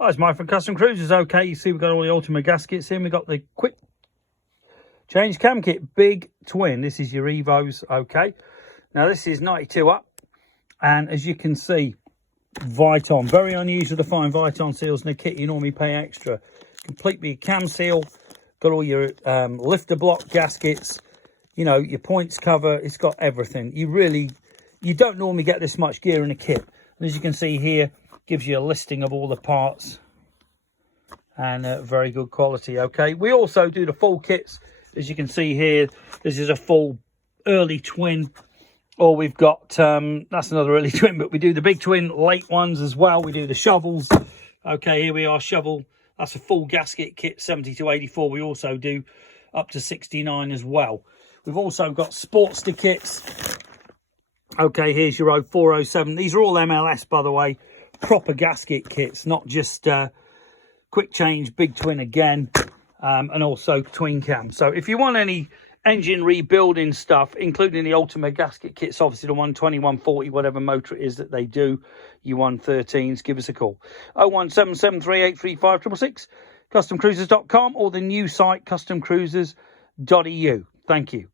Hi, it's Mike from Custom Cruisers. Okay, you see we've got all the Ultima gaskets in. We've got the quick change cam kit, big twin. This is your Evos, okay. Now this is 92 up, and as you can see, Viton. Very unusual to find Viton seals in a kit. You normally pay extra. Completely cam seal. Got all your lifter block gaskets. You know, your points cover. It's got everything. You don't normally get this much gear in a kit. And as you can see here, gives you a listing of all the parts, and very good quality. Okay, we also do the full kits. As you can see here, this is a full early twin, or we've got that's another early twin, but we do the big twin late ones as well. We do the shovels. Okay, here we are, shovel. That's a full gasket kit, 70 to 84. We also do up to 69 as well. We've also got Sportster kits. Okay, here's your 0407. These are all MLS, by the way. Proper gasket kits, not just quick change, big twin again, and also twin cam. So if you want any engine rebuilding stuff, including the Ultima gasket kits, obviously the 120, 140, whatever motor it is that they do, you 113s, give us a call. 01773835666, customcruisers.com, or the new site customcruisers.eu. Thank you.